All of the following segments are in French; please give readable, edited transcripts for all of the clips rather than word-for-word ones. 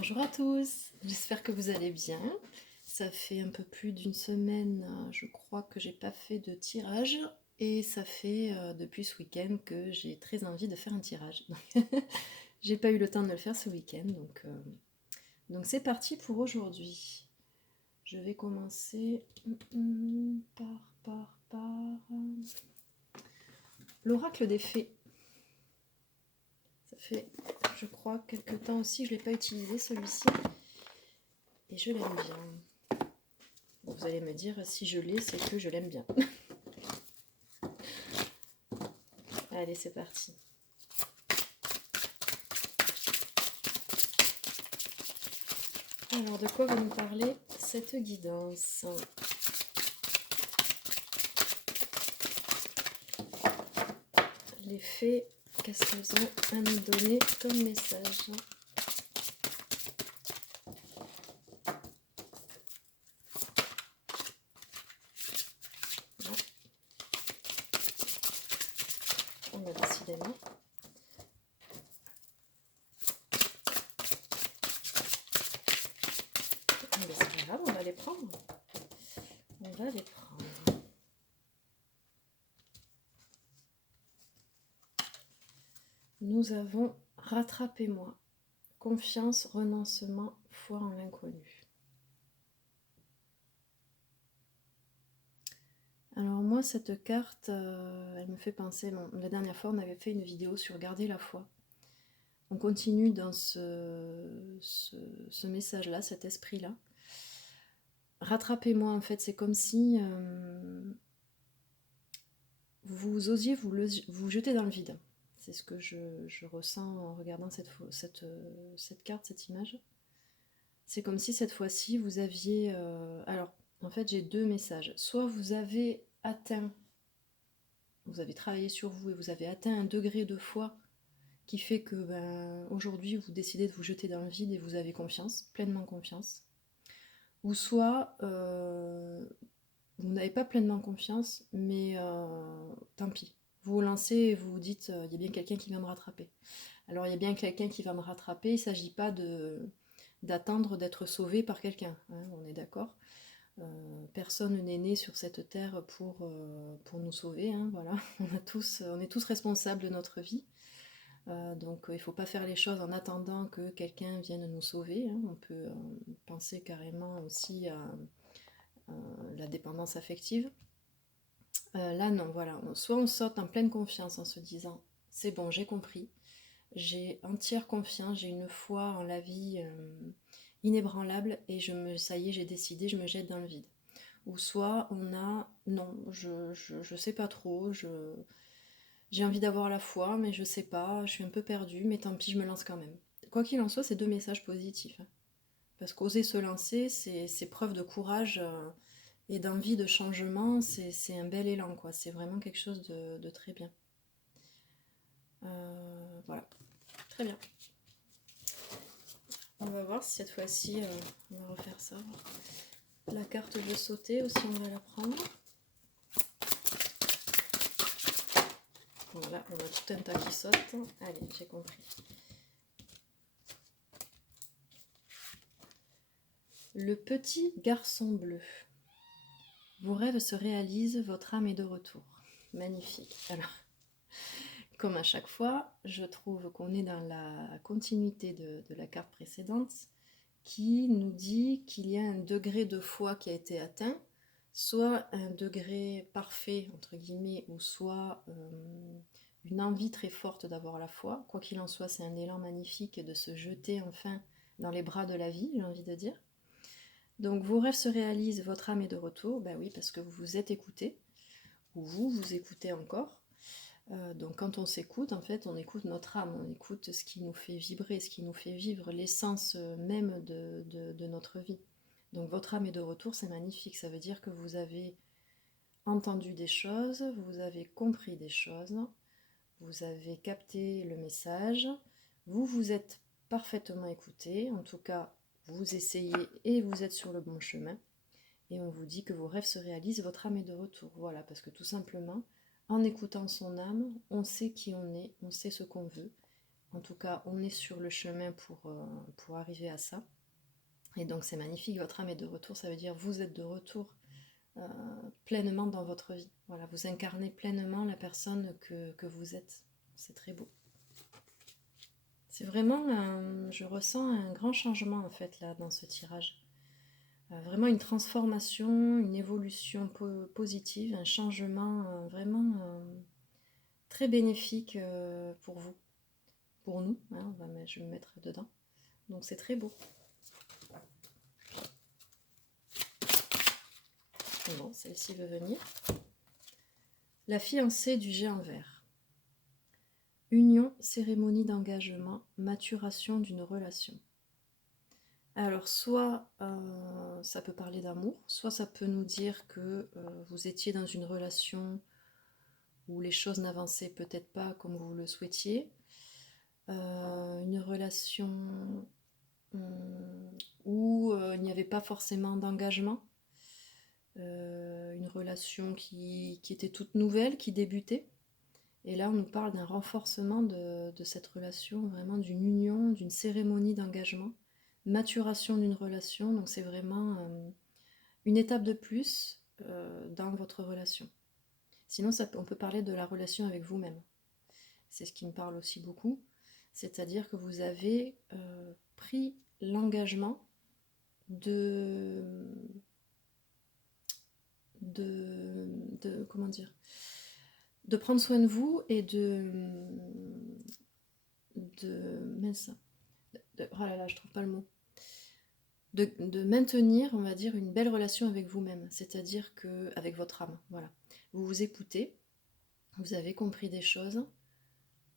Bonjour à tous, j'espère que vous allez bien. Ça fait un peu plus d'une semaine, je crois que j'ai pas fait de tirage et ça fait depuis ce week-end que j'ai très envie de faire un tirage. J'ai pas eu le temps de le faire ce week-end, donc c'est parti pour aujourd'hui. Je vais commencer par l'oracle des fées. Ça fait, je crois, quelques temps aussi, je l'ai pas utilisé celui-ci et je l'aime bien. Vous allez me dire, si je l'ai, c'est que je l'aime bien. Allez, c'est parti. Alors, de quoi va nous parler cette guidance? Les fées, qu'est-ce qu'elles ont à nous donner comme message? On va décidément. Mais c'est pas grave, on va les prendre. On va les prendre. Nous avons rattrapez-moi. Confiance, renoncement, foi en l'inconnu. Alors moi, cette carte, elle me fait penser... Bon, la dernière fois, on avait fait une vidéo sur garder la foi. On continue dans ce message-là, cet esprit-là. Rattrapez-moi, en fait, c'est comme si vous osiez vous jeter dans le vide. C'est ce que je ressens en regardant cette carte, cette image. C'est comme si cette fois-ci, vous aviez... alors, en fait, j'ai deux messages. Soit vous avez atteint, vous avez travaillé sur vous et vous avez atteint un degré de foi qui fait que aujourd'hui, vous décidez de vous jeter dans le vide et vous avez confiance, pleinement confiance. Ou soit vous n'avez pas pleinement confiance, mais tant pis. Vous vous lancez et vous vous dites, il y a bien quelqu'un qui va me rattraper. Alors il y a bien quelqu'un qui va me rattraper, il ne s'agit pas d'attendre d'être sauvé par quelqu'un, hein, on est d'accord. Personne n'est né sur cette terre pour nous sauver, hein, voilà. On est tous responsables de notre vie. Donc il ne faut pas faire les choses en attendant que quelqu'un vienne nous sauver, hein. On peut penser carrément aussi à la dépendance affective. Là non, voilà, soit on saute en pleine confiance en se disant c'est bon, j'ai compris, j'ai entière confiance, j'ai une foi en la vie inébranlable et ça y est, j'ai décidé, je me jette dans le vide. Ou soit on a non, je sais pas trop, j'ai envie d'avoir la foi, mais je sais pas, je suis un peu perdue, mais tant pis, je me lance quand même. Quoi qu'il en soit, c'est deux messages positifs, hein. Parce qu'oser se lancer, c'est preuve de courage et d'envie de changement, c'est un bel élan, quoi. C'est vraiment quelque chose de très bien. Voilà, très bien. On va voir si cette fois-ci, on va refaire ça. La carte de sauter aussi, on va la prendre. Voilà, on a tout un tas qui saute. Allez, j'ai compris. Le petit garçon bleu. Vos rêves se réalisent, votre âme est de retour. Magnifique. Alors, comme à chaque fois, je trouve qu'on est dans la continuité de la carte précédente qui nous dit qu'il y a un degré de foi qui a été atteint, soit un degré parfait, entre guillemets, ou soit une envie très forte d'avoir la foi. Quoi qu'il en soit, c'est un élan magnifique de se jeter enfin dans les bras de la vie, j'ai envie de dire. Donc vos rêves se réalisent, votre âme est de retour, ben oui, parce que vous vous êtes écouté, ou vous écoutez encore. Donc quand on s'écoute, en fait, on écoute notre âme, on écoute ce qui nous fait vibrer, ce qui nous fait vivre l'essence même de notre vie. Donc votre âme est de retour, c'est magnifique, ça veut dire que vous avez entendu des choses, vous avez compris des choses, vous avez capté le message, vous vous êtes parfaitement écouté, en tout cas vous essayez et vous êtes sur le bon chemin. Et on vous dit que vos rêves se réalisent, votre âme est de retour. Voilà, parce que tout simplement, en écoutant son âme, on sait qui on est, on sait ce qu'on veut, En tout cas, on est sur le chemin pour arriver à ça. Et donc c'est magnifique, votre âme est de retour, ça veut dire vous êtes de retour euh, pleinement dans votre vie. Voilà, vous incarnez pleinement la personne que vous êtes. C'est très beau. C'est vraiment, je ressens un grand changement en fait là dans ce tirage. Vraiment une transformation, une évolution positive, un changement vraiment très bénéfique pour vous, pour nous. Hein, je vais me mettre dedans. Donc c'est très beau. Bon, celle-ci veut venir. La fiancée du géant vert. Union, cérémonie d'engagement, maturation d'une relation. Alors, soit ça peut parler d'amour, soit ça peut nous dire que vous étiez dans une relation où les choses n'avançaient peut-être pas comme vous le souhaitiez. Une relation où il n'y avait pas forcément d'engagement. Une relation qui était toute nouvelle, qui débutait. Et là, on nous parle d'un renforcement de cette relation, vraiment d'une union, d'une cérémonie d'engagement, maturation d'une relation. Donc c'est vraiment une étape de plus dans votre relation. Sinon, on peut parler de la relation avec vous-même. C'est ce qui me parle aussi beaucoup. C'est-à-dire que vous avez pris l'engagement comment dire, de prendre soin de vous et mince, oh là là, je trouve pas le mot, de maintenir, on va dire, une belle relation avec vous-même, c'est-à-dire que avec votre âme, voilà. Vous vous écoutez, vous avez compris des choses,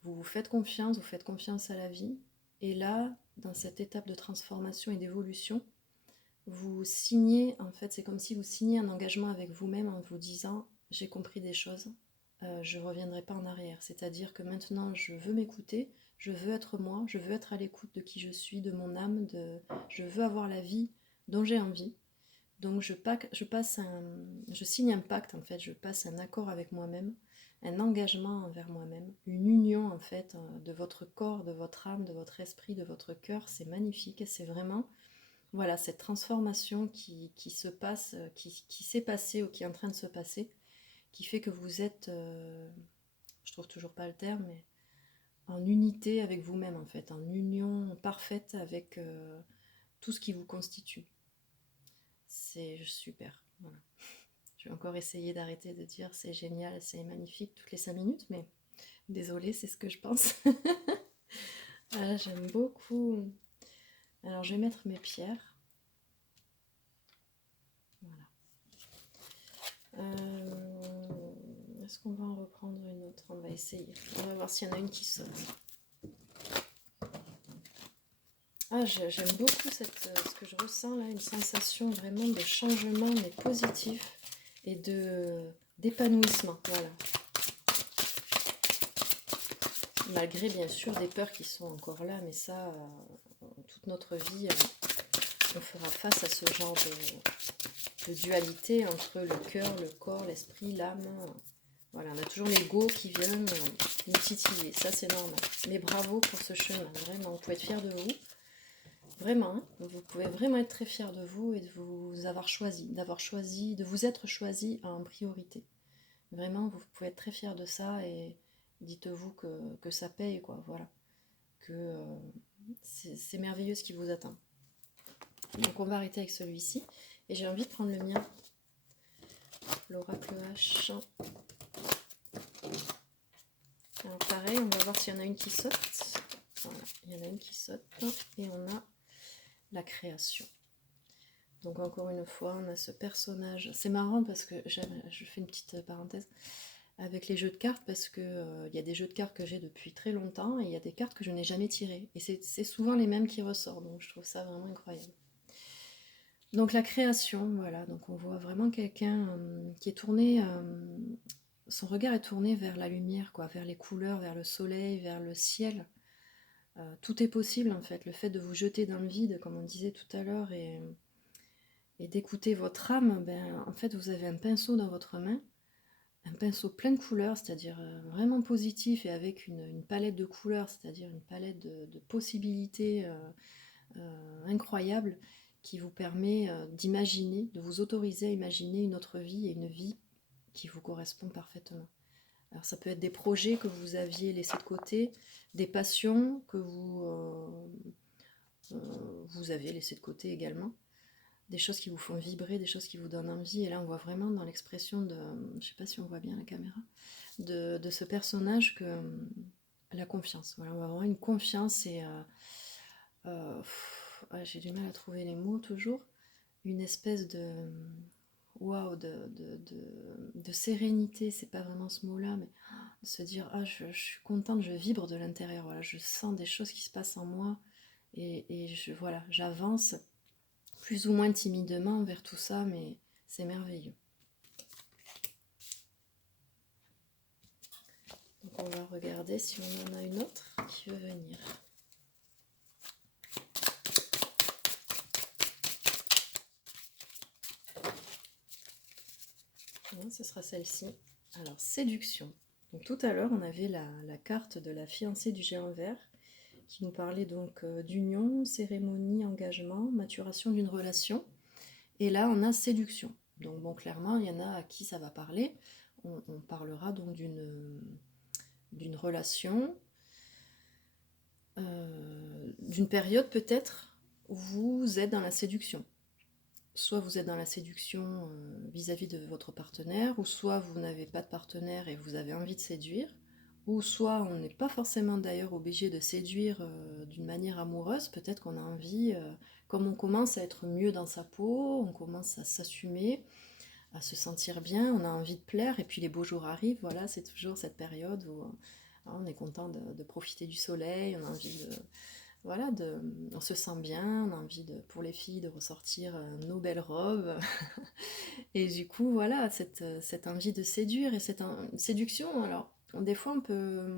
vous vous faites confiance à la vie, et là, dans cette étape de transformation et d'évolution, vous signez, en fait, c'est comme si vous signez un engagement avec vous-même en vous disant « j'ai compris des choses, je ne reviendrai pas en arrière ». C'est-à-dire que maintenant, je veux m'écouter, je veux être moi, je veux être à l'écoute de qui je suis, de mon âme, je veux avoir la vie dont j'ai envie. Donc je signe un pacte, en fait, je passe un accord avec moi-même, un engagement envers moi-même, une union, en fait, de votre corps, de votre âme, de votre esprit, de votre cœur. C'est magnifique et c'est vraiment... Voilà, cette transformation qui se passe, qui s'est passée ou qui est en train de se passer, qui fait que vous êtes, je trouve toujours pas le terme, mais en unité avec vous-même en fait, en union parfaite avec tout ce qui vous constitue. C'est super, voilà. Je vais encore essayer d'arrêter de dire c'est génial, c'est magnifique toutes les 5 minutes, mais désolée, c'est ce que je pense. Voilà, j'aime beaucoup. Alors je vais mettre mes pierres. Est-ce qu'on va en reprendre une autre? On va essayer. On va voir s'il y en a une qui saute. Ah, j'aime beaucoup ce que je ressens là, une sensation vraiment de changement, mais positif, et d'épanouissement. Voilà. Malgré bien sûr des peurs qui sont encore là, mais ça, toute notre vie, on fera face à ce genre de dualité entre le cœur, le corps, l'esprit, l'âme. Voilà, on a toujours l'ego qui vient nous titiller, ça c'est normal. Mais bravo pour ce chemin, vraiment, vous pouvez être fiers de vous. Vraiment, hein, vous pouvez vraiment être très fiers de vous et de vous avoir choisi, de vous être choisi en priorité. Vraiment, vous pouvez être très fiers de ça et dites-vous que ça paye, quoi, voilà. Que c'est merveilleux ce qui vous attend. Donc on va arrêter avec celui-ci. Et j'ai envie de prendre le mien. L'oracle H. Alors pareil, on va voir s'il y en a une qui saute. Voilà, il y en a une qui saute. Et on a la création. Donc encore une fois, on a ce personnage. C'est marrant parce que je fais une petite parenthèse avec les jeux de cartes parce que y a des jeux de cartes que j'ai depuis très longtemps et il y a des cartes que je n'ai jamais tirées. Et c'est souvent les mêmes qui ressortent, donc je trouve ça vraiment incroyable. Donc la création, voilà, donc on voit vraiment quelqu'un qui est tourné, son regard est tourné vers la lumière, quoi, vers les couleurs, vers le soleil, vers le ciel. Tout est possible en fait, le fait de vous jeter dans le vide, comme on disait tout à l'heure, et d'écouter votre âme, ben, en fait vous avez un pinceau dans votre main, un pinceau plein de couleurs, c'est-à-dire vraiment positif et avec une palette de couleurs, c'est-à-dire une palette de possibilités incroyables qui vous permet d'imaginer, de vous autoriser à imaginer une autre vie et une vie qui vous correspond parfaitement. Alors ça peut être des projets que vous aviez laissés de côté, des passions que vous aviez laissées de côté également, des choses qui vous font vibrer, des choses qui vous donnent envie. Et là, on voit vraiment dans l'expression de, je ne sais pas si on voit bien la caméra, de ce personnage que la confiance. Voilà, on va avoir une confiance et j'ai du mal à trouver les mots toujours. Une espèce de waouh, de sérénité, c'est pas vraiment ce mot-là, mais de se dire ah je suis contente, je vibre de l'intérieur. Voilà, je sens des choses qui se passent en moi et voilà, j'avance plus ou moins timidement vers tout ça, mais c'est merveilleux. Donc on va regarder si on en a une autre qui veut venir. Non, ce sera celle-ci. Alors, séduction. Donc, tout à l'heure, on avait la carte de la fiancée du géant vert qui nous parlait donc d'union, cérémonie, engagement, maturation d'une relation. Et là, on a séduction. Donc, bon, clairement, il y en a à qui ça va parler. On parlera donc d'une relation, d'une période peut-être où vous êtes dans la séduction. Soit vous êtes dans la séduction vis-à-vis de votre partenaire, ou soit vous n'avez pas de partenaire et vous avez envie de séduire, ou soit on n'est pas forcément d'ailleurs obligé de séduire d'une manière amoureuse, peut-être qu'on a envie, comme on commence à être mieux dans sa peau, on commence à s'assumer, à se sentir bien, on a envie de plaire, et puis les beaux jours arrivent, voilà, c'est toujours cette période où on est content de profiter du soleil, on a envie de voilà, on se sent bien, on a envie pour les filles de ressortir nos belles robes. Et du coup, voilà, cette envie de séduire et cette séduction, alors, des fois, on peut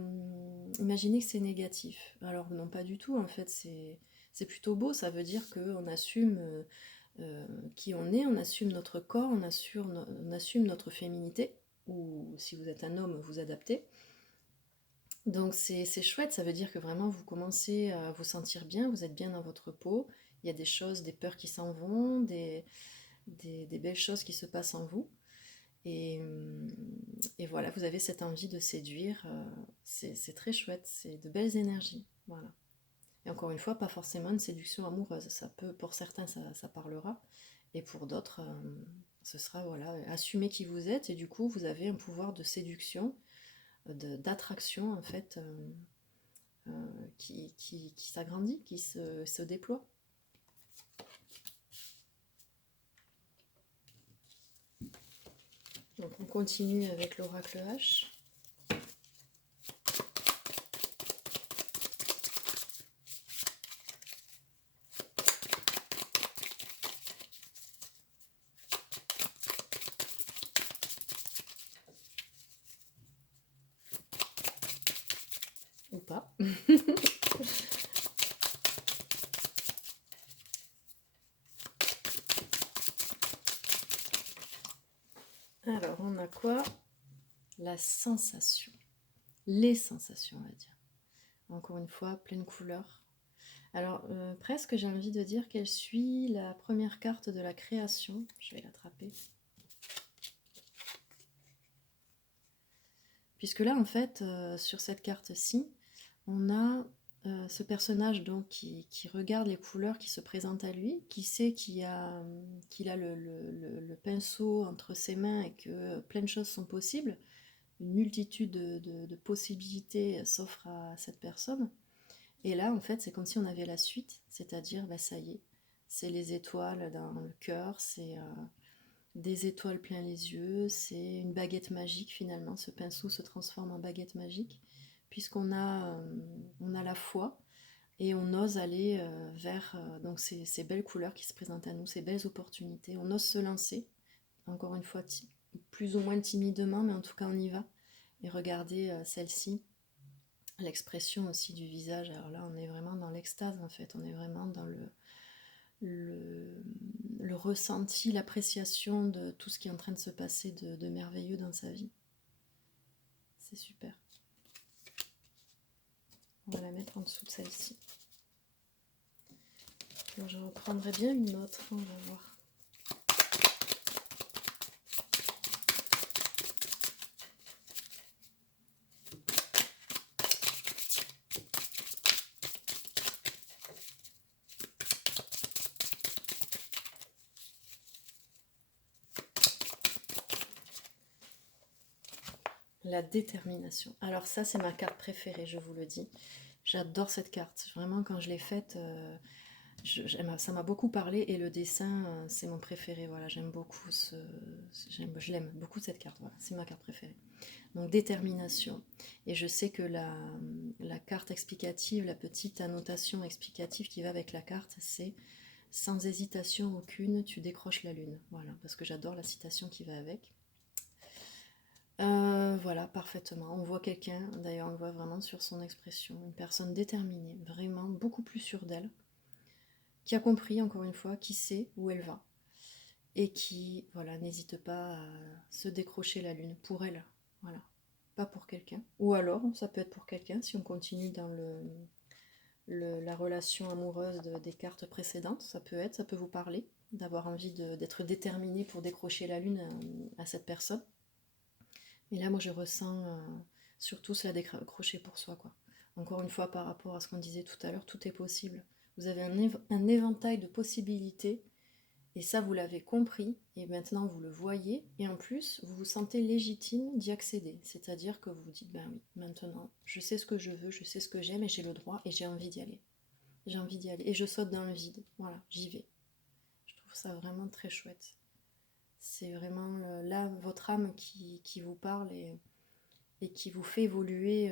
imaginer que c'est négatif. Alors, non, pas du tout, en fait, c'est plutôt beau, ça veut dire qu'on assume qui on est, on assume notre corps, on assume notre féminité, ou si vous êtes un homme, vous adaptez. Donc c'est chouette, ça veut dire que vraiment vous commencez à vous sentir bien, vous êtes bien dans votre peau, il y a des choses, des peurs qui s'en vont, des belles choses qui se passent en vous. Et voilà, vous avez cette envie de séduire, c'est très chouette, c'est de belles énergies. Voilà. Et encore une fois, pas forcément une séduction amoureuse, ça peut, pour certains ça parlera, et pour d'autres, ce sera voilà, assumer qui vous êtes, et du coup vous avez un pouvoir de séduction, d'attraction en fait. Qui s'agrandit, qui se déploie. Donc on continue avec l'oracle H. Ou pas. Alors on a quoi? La sensation. Les sensations, on va dire. Encore une fois, pleine couleur. Alors, presque j'ai envie de dire qu'elle suit la première carte de la création. Je vais l'attraper. Puisque là, en fait, sur cette carte-ci, on a ce personnage donc qui regarde les couleurs qui se présentent à lui, qui sait qu'il a le pinceau entre ses mains et que plein de choses sont possibles. Une multitude de possibilités s'offrent à cette personne. Et là, en fait, c'est comme si on avait la suite, c'est-à-dire, bah, ça y est, c'est les étoiles dans le cœur, c'est des étoiles plein les yeux, c'est une baguette magique finalement, ce pinceau se transforme en baguette magique, puisqu'on on a la foi et on ose aller vers donc ces belles couleurs qui se présentent à nous, ces belles opportunités, on ose se lancer, encore une fois, plus ou moins timidement, mais en tout cas on y va, et regardez celle-ci, l'expression aussi du visage, alors là on est vraiment dans l'extase en fait, on est vraiment dans le ressenti, l'appréciation de tout ce qui est en train de se passer de merveilleux dans sa vie. c'est super. On va la mettre en dessous de celle-ci. Je reprendrai bien une autre, on va voir. La détermination. Alors ça, c'est ma carte préférée, je vous le dis. J'adore cette carte. Vraiment, quand je l'ai faite, ça m'a beaucoup parlé et le dessin, c'est mon préféré. Voilà, j'aime beaucoup je l'aime beaucoup cette carte. Voilà, c'est ma carte préférée. Donc détermination. Et je sais que la carte explicative, la petite annotation explicative qui va avec la carte, c'est sans hésitation aucune, tu décroches la lune. Voilà, parce que j'adore la citation qui va avec. Voilà, parfaitement. On voit quelqu'un, d'ailleurs on le voit vraiment sur son expression, une personne déterminée, vraiment beaucoup plus sûre d'elle, qui a compris encore une fois, qui sait où elle va, et qui, voilà, n'hésite pas à se décrocher la lune pour elle. Voilà, pas pour quelqu'un. Ou alors, ça peut être pour quelqu'un, si on continue dans la relation amoureuse des cartes précédentes, ça peut vous parler, d'avoir envie d'être déterminé pour décrocher la lune à cette personne. Et là, moi, je ressens surtout cela décrocher pour soi, quoi. Encore une fois, par rapport à ce qu'on disait tout à l'heure, tout est possible. Vous avez un éventail de possibilités, et ça, vous l'avez compris, et maintenant, vous le voyez, et en plus, vous vous sentez légitime d'y accéder. C'est-à-dire que vous vous dites, ben oui, maintenant, je sais ce que je veux, je sais ce que j'aime, et j'ai le droit, et j'ai envie d'y aller. J'ai envie d'y aller, et je saute dans le vide. Voilà, j'y vais. Je trouve ça vraiment très chouette. C'est vraiment là, votre âme qui vous parle, et qui vous fait évoluer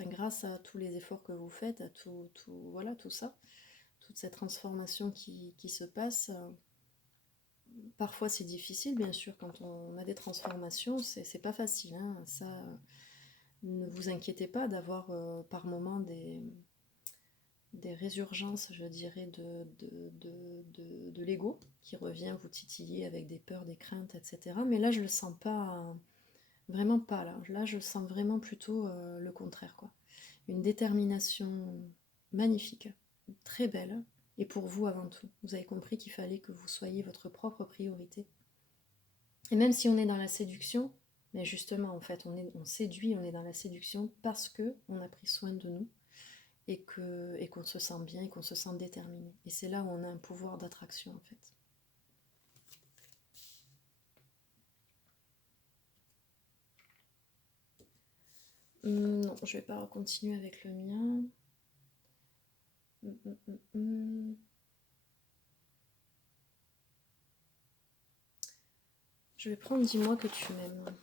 grâce à tous les efforts que vous faites, à voilà, tout ça, toute cette transformation qui se passe. Parfois c'est difficile, bien sûr, quand on a des transformations, c'est pas facile, hein, ça, ne vous inquiétez pas d'avoir par moments des résurgences, je dirais, de l'ego qui revient vous titiller avec des peurs, des craintes, etc. Mais là, je le sens pas. Vraiment pas là. Là, je sens vraiment plutôt le contraire, quoi. Une détermination magnifique, très belle, et pour vous avant tout. Vous avez compris qu'il fallait que vous soyez votre propre priorité. Et même si on est dans la séduction, mais justement, en fait, on séduit, on est dans la séduction parce que on a pris soin de nous et qu'on se sent bien et qu'on se sent déterminé. Et c'est là où on a un pouvoir d'attraction, en fait. Non, je vais pas continuer avec le mien. Je vais prendre Dis-moi que tu m'aimes.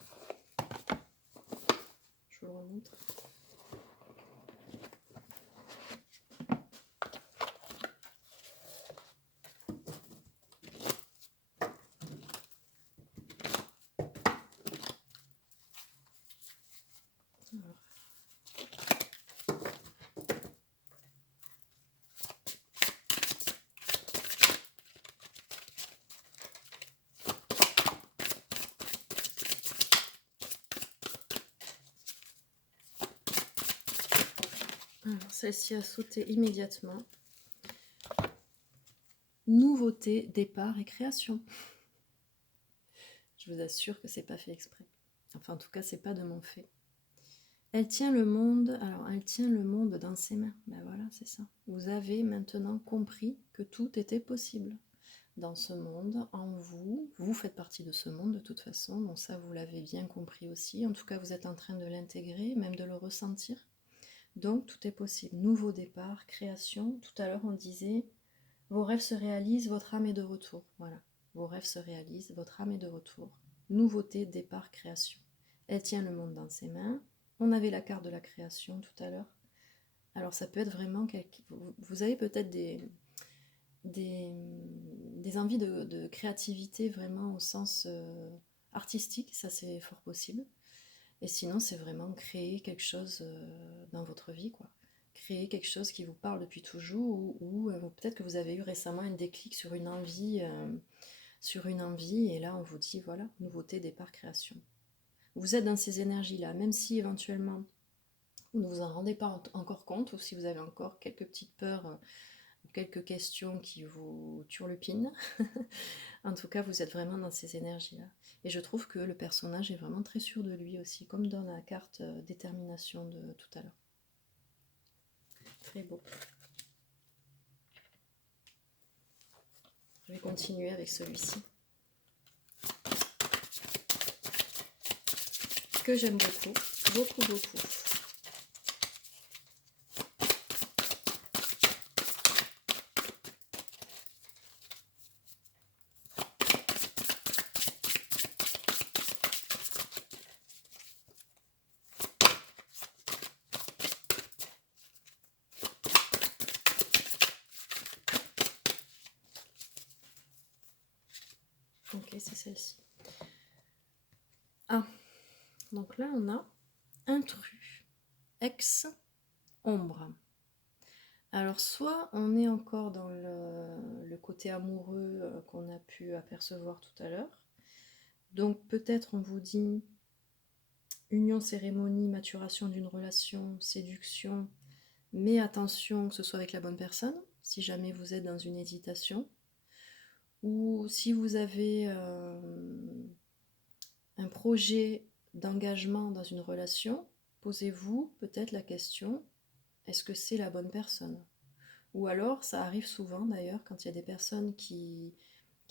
Je vous le remontre. Alors, celle-ci a sauté immédiatement. Nouveauté, départ et création. Je vous assure que c'est pas fait exprès. Enfin, en tout cas, c'est pas de mon fait. Elle tient le monde dans ses mains. Ben voilà, c'est ça. Vous avez maintenant compris que tout était possible dans ce monde, en vous. Vous faites partie de ce monde de toute façon. Bon, ça, vous l'avez bien compris aussi. En tout cas, vous êtes en train de l'intégrer, même de le ressentir. Donc, tout est possible. Nouveau départ, création. Tout à l'heure, on disait, vos rêves se réalisent, votre âme est de retour. Voilà. Vos rêves se réalisent, votre âme est de retour. Nouveauté, départ, création. Elle tient le monde dans ses mains. On avait la carte de la création tout à l'heure. Alors, ça peut être vraiment... Vous avez peut-être des envies de créativité vraiment au sens artistique. Ça, c'est fort possible. Et sinon, c'est vraiment créer quelque chose dans votre vie, quoi. Créer quelque chose qui vous parle depuis toujours, ou peut-être que vous avez eu récemment un déclic sur une envie, et là on vous dit, voilà, nouveauté, départ, création. Vous êtes dans ces énergies-là, même si éventuellement vous ne vous en rendez pas encore compte, ou si vous avez encore quelques petites peurs, ou quelques questions qui vous turlupinent. En tout cas, vous êtes vraiment dans ces énergies-là. Et je trouve que le personnage est vraiment très sûr de lui aussi, comme dans la carte détermination de tout à l'heure. Très beau. Je vais continuer avec celui-ci, que j'aime beaucoup, beaucoup, beaucoup. Ok, c'est celle-ci. Ah, donc là on a intrus, ex-ombre. Alors soit on est encore dans le côté amoureux qu'on a pu apercevoir tout à l'heure. Donc peut-être on vous dit union, cérémonie, maturation d'une relation, séduction, mais attention que ce soit avec la bonne personne, si jamais vous êtes dans une hésitation. Ou si vous avez un projet d'engagement dans une relation, posez-vous peut-être la question, est-ce que c'est la bonne personne? Ou alors, ça arrive souvent d'ailleurs, quand il y a des personnes qui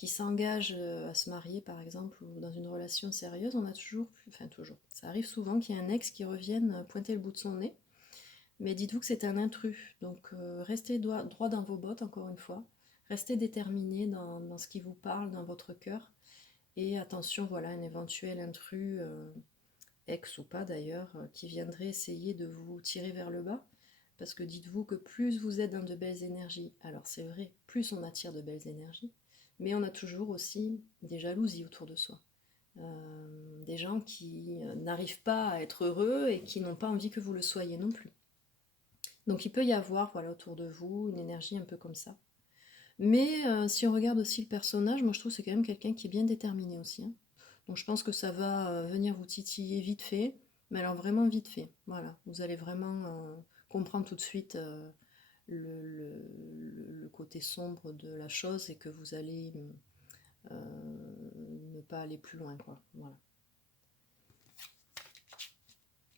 s'engagent à se marier par exemple, ou dans une relation sérieuse, on a toujours, enfin toujours, ça arrive souvent qu'il y ait un ex qui revienne pointer le bout de son nez, mais dites-vous que c'est un intrus, donc restez droit dans vos bottes encore une fois, restez déterminé dans ce qui vous parle, dans votre cœur, et attention, voilà, un éventuel intrus, ex ou pas d'ailleurs, qui viendrait essayer de vous tirer vers le bas. Parce que dites-vous que plus vous êtes dans de belles énergies, alors c'est vrai, plus on attire de belles énergies, mais on a toujours aussi des jalousies autour de soi. Des gens qui n'arrivent pas à être heureux et qui n'ont pas envie que vous le soyez non plus. Donc il peut y avoir, voilà, autour de vous une énergie un peu comme ça. Mais si on regarde aussi le personnage, moi je trouve que c'est quand même quelqu'un qui est bien déterminé aussi, hein. Donc je pense que ça va venir vous titiller vite fait, mais alors vraiment vite fait. Voilà, vous allez vraiment comprendre tout de suite le côté sombre de la chose et que vous allez ne pas aller plus loin, quoi. Voilà.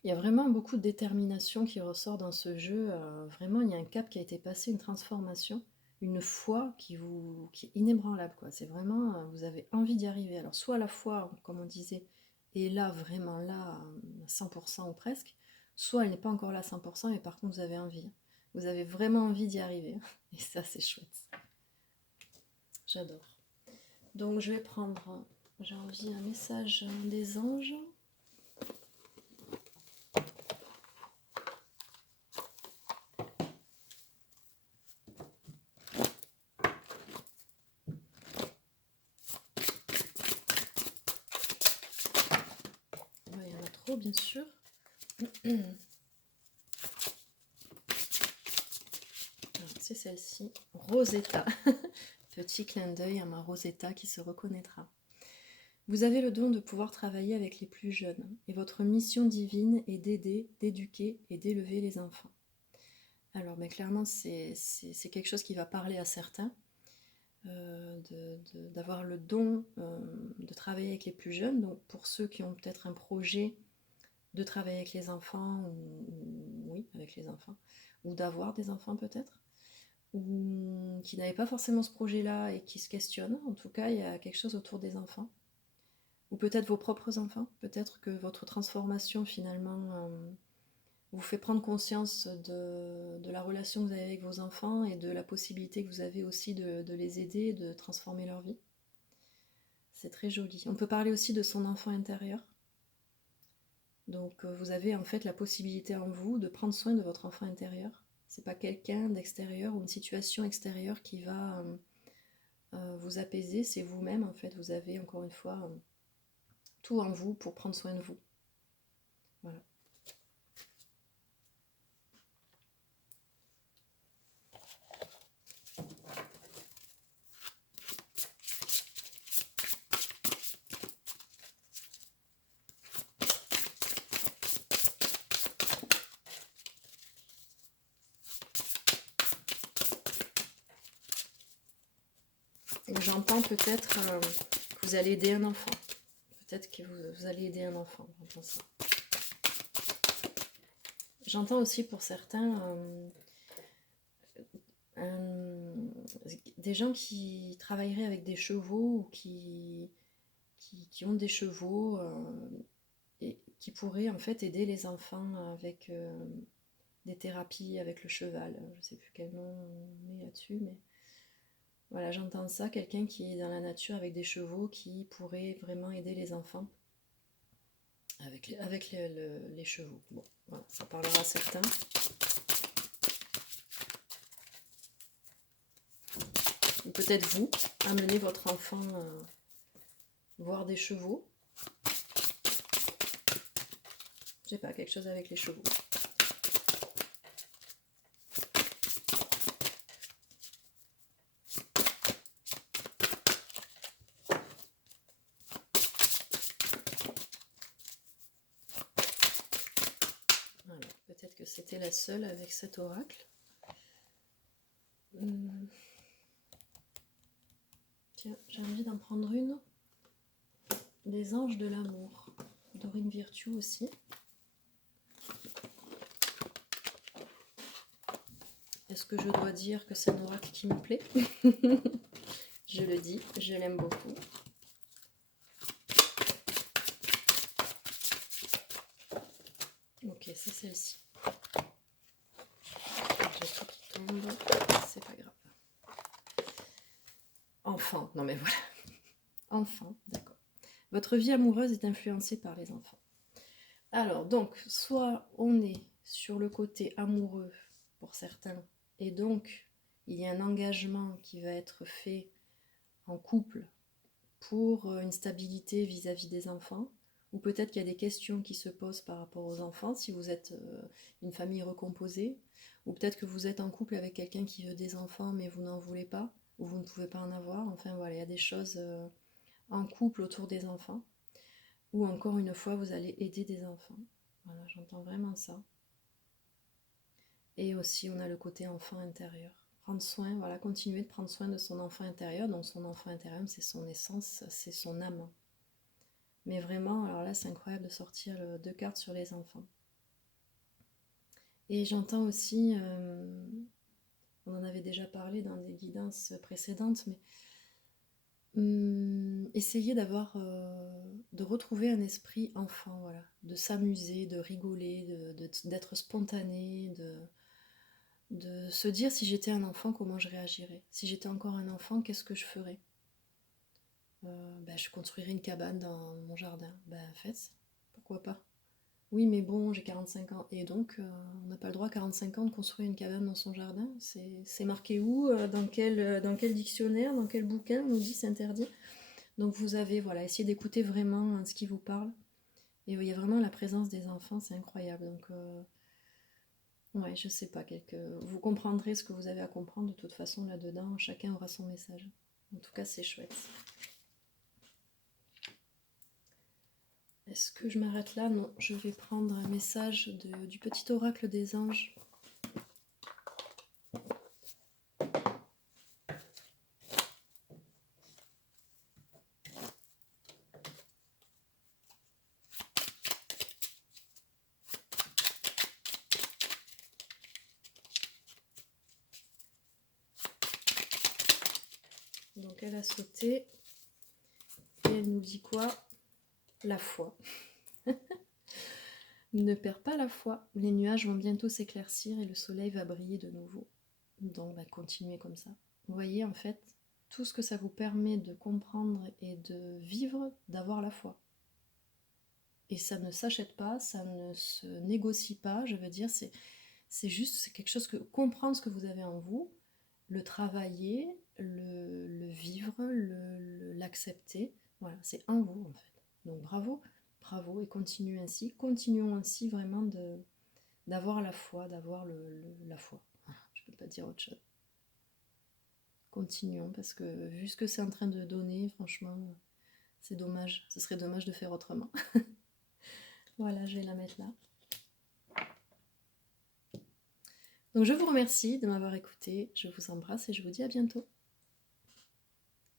Il y a vraiment beaucoup de détermination qui ressort dans ce jeu. Vraiment, il y a un cap qui a été passé, une transformation, une foi qui est inébranlable, quoi. C'est vraiment, vous avez envie d'y arriver. Alors, soit la foi, comme on disait, est là, vraiment là, à 100% ou presque, soit elle n'est pas encore là à 100%, mais par contre, vous avez envie. Vous avez vraiment envie d'y arriver. Et ça, c'est chouette. J'adore. Donc, je vais prendre, j'ai envie, un message des anges. Il y en a trop, bien sûr. C'est celle-ci, Rosetta. Petit clin d'œil à ma Rosetta qui se reconnaîtra. Vous avez le don de pouvoir travailler avec les plus jeunes, et votre mission divine est d'aider, d'éduquer et d'élever les enfants. Alors, mais clairement, c'est quelque chose qui va parler à certains, d'avoir le don de travailler avec les plus jeunes. Donc, pour ceux qui ont peut-être un projet de travailler avec les enfants, oui, avec les enfants, ou d'avoir des enfants peut-être, ou qui n'avaient pas forcément ce projet-là et qui se questionnent. En tout cas, il y a quelque chose autour des enfants. Ou peut-être vos propres enfants. Peut-être que votre transformation, finalement, vous fait prendre conscience de la relation que vous avez avec vos enfants et de la possibilité que vous avez aussi de les aider, de transformer leur vie. C'est très joli. On peut parler aussi de son enfant intérieur. Donc vous avez en fait la possibilité en vous de prendre soin de votre enfant intérieur. C'est pas quelqu'un d'extérieur ou une situation extérieure qui va vous apaiser, c'est vous-même en fait. Vous avez encore une fois tout en vous pour prendre soin de vous. Voilà. J'entends peut-être que vous allez aider un enfant. Peut-être que vous allez aider un enfant. J'entends ça. J'entends aussi pour certains des gens qui travailleraient avec des chevaux ou qui ont des chevaux et qui pourraient en fait aider les enfants avec des thérapies avec le cheval. Je ne sais plus quel nom on met là-dessus, mais voilà, j'entends ça. Quelqu'un qui est dans la nature avec des chevaux qui pourrait vraiment aider les enfants avec les chevaux. Bon, voilà, ça parlera à certains. Ou peut-être vous, amener votre enfant voir des chevaux. Je sais pas, quelque chose avec les chevaux. Voilà, peut-être que c'était la seule avec cet oracle. Tiens, j'ai envie d'en prendre une. Les anges de l'amour. Dorine Virtue aussi. Est-ce que je dois dire que c'est un oracle qui me plaît? Je le dis, je l'aime beaucoup. Ok, c'est celle-ci. J'ai tout qui tombe, c'est pas grave. Enfant, non mais voilà. Enfant, d'accord. Votre vie amoureuse est influencée par les enfants. Alors, donc, soit on est sur le côté amoureux pour certains, et donc il y a un engagement qui va être fait en couple pour une stabilité vis-à-vis des enfants, ou peut-être qu'il y a des questions qui se posent par rapport aux enfants, si vous êtes une famille recomposée, ou peut-être que vous êtes en couple avec quelqu'un qui veut des enfants mais vous n'en voulez pas, ou vous ne pouvez pas en avoir, enfin voilà, il y a des choses en couple autour des enfants, ou encore une fois vous allez aider des enfants. Voilà, j'entends vraiment ça. Et aussi on a le côté enfant intérieur. Prendre soin, voilà, continuer de prendre soin de son enfant intérieur. Donc son enfant intérieur, c'est son essence, c'est son âme. Mais vraiment, alors là, c'est incroyable de sortir 2 cartes sur les enfants. Et j'entends aussi, on en avait déjà parlé dans des guidances précédentes, mais essayer de retrouver un esprit enfant, voilà, de s'amuser, de rigoler, d'être spontané, de se dire si j'étais un enfant, comment je réagirais. Si j'étais encore un enfant, qu'est-ce que je ferais? Je construirais une cabane dans mon jardin. Faites, pourquoi pas? Oui, mais bon, j'ai 45 ans. Et donc, on n'a pas le droit à 45 ans de construire une cabane dans son jardin. C'est marqué où? Dans quel dictionnaire? Dans quel bouquin on nous dit c'est interdit? Donc vous avez, voilà, essayez d'écouter vraiment ce qui vous parle. Et il y a vraiment la présence des enfants, c'est incroyable. Donc, ouais, je sais pas, vous comprendrez ce que vous avez à comprendre de toute façon là-dedans. Chacun aura son message. En tout cas, c'est chouette. Est-ce que je m'arrête là? Non, je vais prendre un message du petit oracle des anges. Donc elle a sauté et elle nous dit quoi? La foi. Ne perds pas la foi. Les nuages vont bientôt s'éclaircir et le soleil va briller de nouveau. Donc continuez comme ça. Vous voyez en fait tout ce que ça vous permet de comprendre et de vivre, d'avoir la foi. Et ça ne s'achète pas, ça ne se négocie pas, je veux dire, c'est juste, c'est quelque chose que comprendre ce que vous avez en vous, le travailler, le vivre, l'accepter, voilà, c'est en vous en fait. Donc bravo, bravo et continuons ainsi vraiment d'avoir la foi, d'avoir la foi. Voilà, je peux pas dire autre chose. Continuons parce que vu ce que c'est en train de donner, franchement, c'est dommage, ce serait dommage de faire autrement. Voilà, je vais la mettre là. Donc je vous remercie de m'avoir écouté, je vous embrasse et je vous dis à bientôt.